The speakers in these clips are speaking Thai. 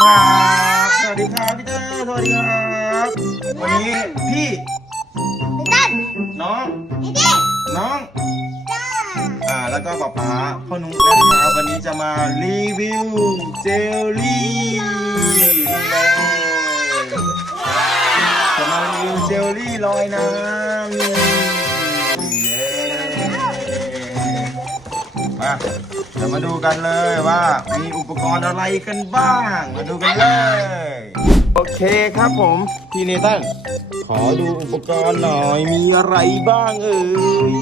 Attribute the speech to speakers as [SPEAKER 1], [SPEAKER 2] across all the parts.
[SPEAKER 1] ครับ สวัสดีครับพี่เตอร์สวัสดีครับ วันนี้พี่
[SPEAKER 2] พี่ตั้น
[SPEAKER 1] น้อง
[SPEAKER 2] พี่ดิ
[SPEAKER 1] น้อง
[SPEAKER 2] จ้า
[SPEAKER 1] อ่าแล้วก็ป๊าป๊าพ่อนุ๊กนะครับวันนี้จะมารีวิวเจลลี่นี่เลยจะมารีวิวเจลลี่ลอยน้ำนี่เย้มา เดี๋ยวมาดูกันเลยว่ามีอุปกรณ์อะไรกันบ้าง มาดูกันเลย โอเคครับผม พี่เนตันขอดูอุปกรณ์หน่อยมีอะไรบ้างเอ่ย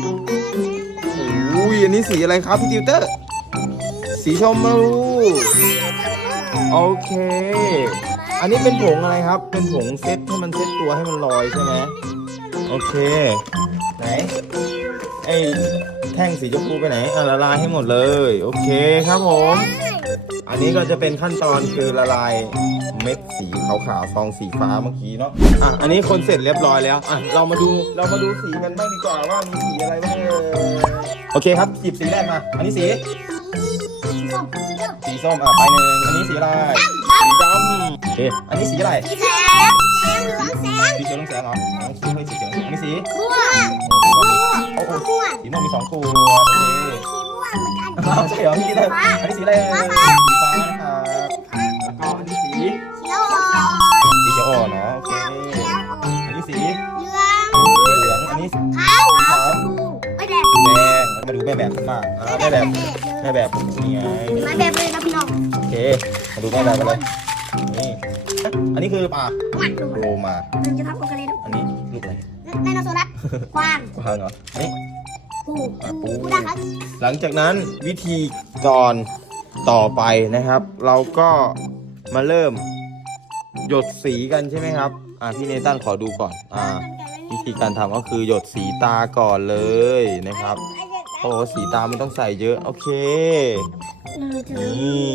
[SPEAKER 1] โอ้ยอันนี้สีอะไรครับพี่ติวเตอร์ สีชมพูโอเค อันนี้เป็นผงอะไรครับ เป็นผงเซ็ตให้มันเซ็ตตัวให้มันลอยใช่ไหมโอเค ไหนไอ แท่งสีชมพูไปไหนอะละลายให้หมดเลย โอเคครับผม อันนี้ก็จะเป็นขั้นตอนคือละลายเม็ดสีขาวๆซองสีฟ้าเมื่อกี้เนาะอะอันนี้คนเสร็จเรียบร้อยแล้วอะเรามาดูเรามาดูสีกันบ้างดีกว่าว่ามีสีอะไรบ้างเอ่ยโอเคครับหยิบสีแรกมาอันนี้สี
[SPEAKER 2] สีส้มสีส้ม
[SPEAKER 1] สีส้มอะไปหนึ่งอันนี้สีอะไรสีดำโอเคอันนี้สีอะไร
[SPEAKER 2] สีแสงแสงเหลืองแสง
[SPEAKER 1] สีเขียวเหลืองแสงเหรออ๋อสีไม่สีเขียวอันนี้สี
[SPEAKER 2] ม่วง
[SPEAKER 1] โอ้โห
[SPEAKER 2] ม่ วง
[SPEAKER 1] สีม่วงมีสองขวดโอเค
[SPEAKER 2] สีม่วงเหมือนกัน
[SPEAKER 1] อ้าวใช่เหรอพี่เลยอันนี้สีอะไรเอ่ยสีฟ้านะครับแล้วก็อันนี้สี
[SPEAKER 2] เขียวอ่อน
[SPEAKER 1] สีเขียวอ่อนเนาะโอเค
[SPEAKER 2] เขียวอ่อน
[SPEAKER 1] อันนี้สี
[SPEAKER 2] เหลือง
[SPEAKER 1] สีเหลืองอันนี้
[SPEAKER 2] ขาวขาวชมพูไม่แดง
[SPEAKER 1] แดงมาดูแม่แบบกันบ้างอ่าแม่แบบแม่แบบนี่ไง
[SPEAKER 2] ไม่แบบเลยนะพี่น้อง
[SPEAKER 1] โอเคมาดูแม่แบบกันเลยนี่อันนี้คือปลา
[SPEAKER 2] หมัดลง
[SPEAKER 1] โลมา
[SPEAKER 2] มันจะทับกันเลย
[SPEAKER 1] อันนี้ลูกอะไร
[SPEAKER 2] ไดโนเสาร์ละกวาง
[SPEAKER 1] กวางเหรออัน นี้
[SPEAKER 2] ปู
[SPEAKER 1] อะปู
[SPEAKER 2] ปูนะครับ
[SPEAKER 1] หลังจากนั้นวิธีก่อนต่อไปนะครับ เราก็มาเริ่มหยดสีกันใช่ไหมครับ อ่าพี่เนตันขอดูก่อน อ่า วิธีการทำก็คือหยดสีตาก่อนเลยนะครับโอ้สีตามันต้องใส่เยอะ โอเคนี่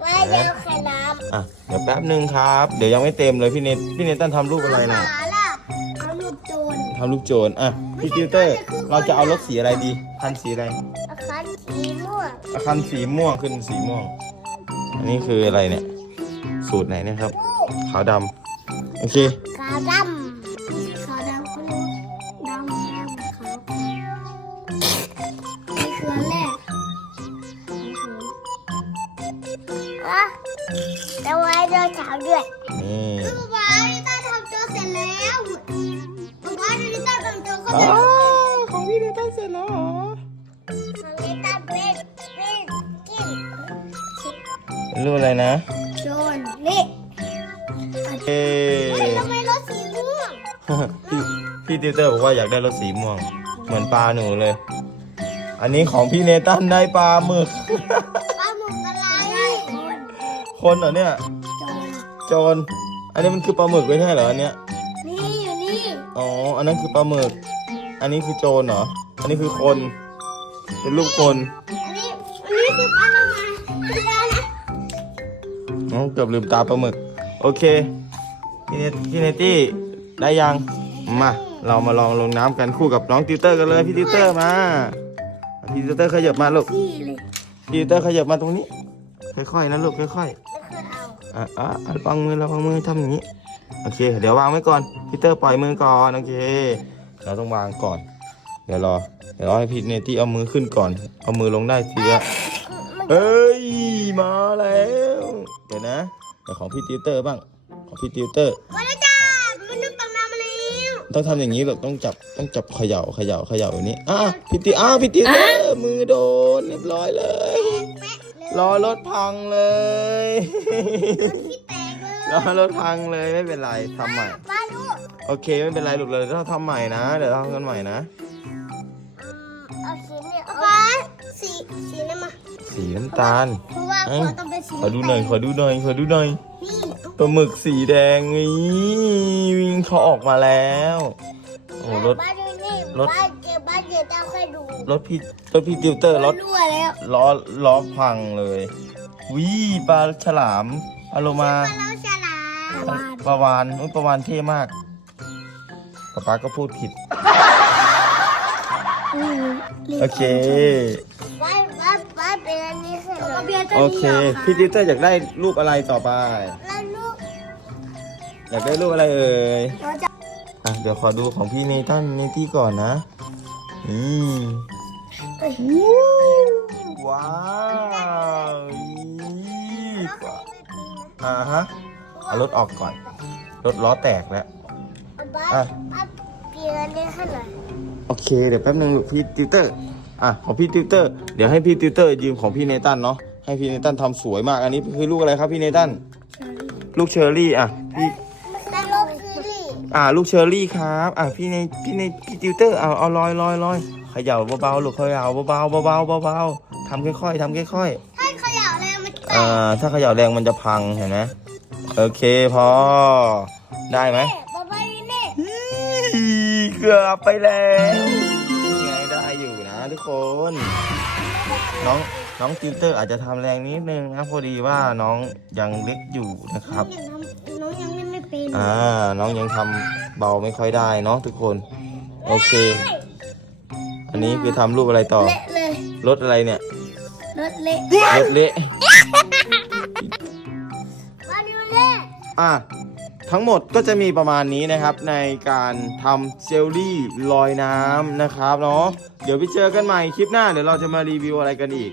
[SPEAKER 2] ไว้เดี๋ยวไข่น้
[SPEAKER 1] อะเดี๋ยวแป๊บหนึ่งครับ เดี๋ยวยังไม่เต็มเลยพี่เนตพี่เนตันทำรูปำอะไรน่ะ
[SPEAKER 2] หมาล่ะเอาลูกโจร
[SPEAKER 1] ทำรูปโจรอะพี่ติวเตอร์ เราจะเอารถสีอะไรดี คันสีอะไร
[SPEAKER 2] อาคารสีม่วง
[SPEAKER 1] เอาคันสีม่วงขึ้นสีม่วง อันนี้คืออะไรเนี่ย สูตรไหนเนะครับ ขาวดำโอเค
[SPEAKER 2] ขาวดำขาวดำคนนู้นดำดำขาวนี่คืออันแรกอะแต่ไว้เดินเช้าด้วย ขา
[SPEAKER 1] อ๋อ
[SPEAKER 2] จะ
[SPEAKER 1] ของพี่เนตันเสร็จแล้วเหรอ
[SPEAKER 2] ดิต้าเป็นเป็นกิน
[SPEAKER 1] เป็นรูปอะไรนะ
[SPEAKER 2] โจนนี่
[SPEAKER 1] เอ๊
[SPEAKER 2] เฮ้ยทำไมรถสีม่วง
[SPEAKER 1] พี่พี่ติวเตอร์บอกว่าอยากได้รถสีม่วง เหมือนปลาหนูเลย อันนี้ของพี่เนตันได้ปลาหมึก
[SPEAKER 2] ปลาหมึกอะไรโจน
[SPEAKER 1] คนเหรอเนี่ย
[SPEAKER 2] โจน
[SPEAKER 1] โจรอันนี้มันคือปลาหมึกไม่ใช่เหรออันเนี้ย
[SPEAKER 2] นี่อยู่นี่
[SPEAKER 1] อ๋อ อันนั้นคือปลาหมึก อันนี้คือโจรเหรอ อันนี้คือคน เป็นรูปคน
[SPEAKER 2] อันนี้อันนี้คือปลาโลมาคือปลานะ
[SPEAKER 1] อ๋อเกือบลืมตาปลาหมึก โอเคพี่เนพี่เนตี้ได้ยัง มา เรามาลองลงน้ำกันคู่กับน้องติวเตอร์กันเลย พี่ติวเตอร์มา พี่ติวเตอร์ขยับมาลูก
[SPEAKER 2] พี่
[SPEAKER 1] ติวเตอร์ขยับมาตรงนี้ ค่อยๆนะลูกค่อยๆ
[SPEAKER 2] อเอา
[SPEAKER 1] อะอะอะระวังมือเระวังมือทำอย่างนี้ โอเค เดี๋ยววางไว้ก่อน พี่เตอร์ปล่อยมือก่อน โอเค เราต้องวางก่อน เดี๋ยวรอ เดี๋ยวรอให้พี่เนตี้เอามือขึ้นก่อน เอามือลงได้ทีละเอ้ย มาแล้ว เดี๋ยวนะเดี๋ยวของพี่ติวเตอร์บ้าง ของพี่ติวเตอร์
[SPEAKER 2] มาแล้วจ้ามันนึกตังน้ำมาแล้ว
[SPEAKER 1] ต้องทำอย่างนี้หรอกต้องจับ ต้องจับเขย่าเขย่าเขย่าอย่างนี้อะพี่ติอ้าวพี่ติวเตอร์ มือโดนเรียบร้อยเลย
[SPEAKER 2] แปะเลย
[SPEAKER 1] รอรถพังเลย
[SPEAKER 2] ที่ แตกเลย
[SPEAKER 1] รอรถพังเลยไม่เป็นไรทำใหม่
[SPEAKER 2] ป้าดู
[SPEAKER 1] โอเคไม่เป็นไรลูกเลยเราทำใหม่นะ เดี๋ยวเราทำกันใหม่นะ
[SPEAKER 2] เอาสีเนี่ยป้าสีสีนี่มา
[SPEAKER 1] สีน้ำตาล
[SPEAKER 2] เพราะว่า
[SPEAKER 1] เอ้ย
[SPEAKER 2] ควรต้องเป็นสี
[SPEAKER 1] ขอดูหน่อยขอดูหน่อยขอดูหน่อย
[SPEAKER 2] นี่
[SPEAKER 1] ปลาหมึกสีแดงนี่วิ่งเขาออกมาแล้วโอ้รถ
[SPEAKER 2] ป้าดูนี่
[SPEAKER 1] รถ
[SPEAKER 2] ป้าเจอป้าเจอตาค่อยดู
[SPEAKER 1] รถพี่รถพี่ติวเตอร์รถ
[SPEAKER 2] รั่วแล้ว
[SPEAKER 1] ล้อล้อพังเลยวิปลาฉลามอารมา
[SPEAKER 2] ปลาเราฉลาม
[SPEAKER 1] ปลาวานอุ๊ยปลาวานเท่มากป๊าป๊าก็พูดผิดโอเค
[SPEAKER 2] ป้าป้าป้าเป็นอันนี้เสร็จแล้ว
[SPEAKER 1] โอเค พี่ติวเตอร์อยากได้รูปอะไรต่อไป
[SPEAKER 2] แล้วลูก
[SPEAKER 1] อยากได้รูปอะไรเอ่ย
[SPEAKER 2] เราจะ
[SPEAKER 1] อะเดี๋ยวขอดูของพี่เนตันเนตี้ก่อนนะ อืมว้าวอ่าฮะ เอารถออกก่อน รถล้อแตกแล้ว
[SPEAKER 2] บ้า
[SPEAKER 1] อะ
[SPEAKER 2] บ้าเปลี่ยนอันนี้ให้หน่อย
[SPEAKER 1] โอเคเดี๋ยวแป๊บนึงลูกพี่ติวเตอร์ อะของพี่ติวเตอร์ เดี๋ยวให้พี่ติวเตอร์ยืมของพี่เนตันเนาะ ให้พี่เนตันทำสวยมาก อันนี้คือลูกอะไรครับพี่เนตัน ลูกเชอร์รี่อะพี่
[SPEAKER 2] แล้วรถซีรีส์
[SPEAKER 1] อ่าลูกเชอร์รี่ครับ อ่าพี่ในพี่ในพี่ติวเตอร์เอาเอาลอยลอยลอยเขย่าเบาๆลูกเขย่าเบาๆเบาๆเบาๆทำค่อยๆทำค่อย
[SPEAKER 2] ถ้าเขย่าแรงมันแต
[SPEAKER 1] ๆอ่าถ้าเขย่าแรงมันจะพังเห็นไหม โอเคพอ ได้ไหม
[SPEAKER 2] กบ้าบ้านี่
[SPEAKER 1] อีเกือบไปแล้วนี่ไงได้อยู่นะทุกคน น้องน้องติวเตอร์อาจจะทำแรงนิดนึงนะพอดีว่าน้องยังเล็กอยู่นะครับ
[SPEAKER 2] ยังทำน้องยังเล่นไม่เป็น
[SPEAKER 1] อ่า น้องยังทำเบาไม่ค่อยได้เนาะทุกคน โอเค อันนี้คือทำรูปอะไรต่อ
[SPEAKER 2] เละเลย
[SPEAKER 1] รถอะไรเนี่ย
[SPEAKER 2] รถเละ
[SPEAKER 1] รถเละ อะทั้งหมดก็จะมีประมาณนี้นะครับในการทำเจลลี่ลอยน้ำนะครับเนาะเดี๋ยวไปเจอกันใหม่คลิปหน้าเดี๋ยวเราจะมารีวิวอะไรกันอีก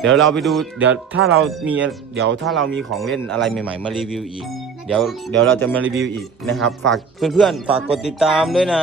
[SPEAKER 2] เดี๋
[SPEAKER 1] ยวเราไปดูเดี๋ยวถ้าเรามีเดี๋ยวถ้าเรามีของเล่นอะไรใหม่ ๆ มารีวิวอีก เดี๋ยวเดี๋ยวเราจะมารีวิวอีกนะครับ ฝากเพื่อนๆ ฝากกดติดตามด้วยนะ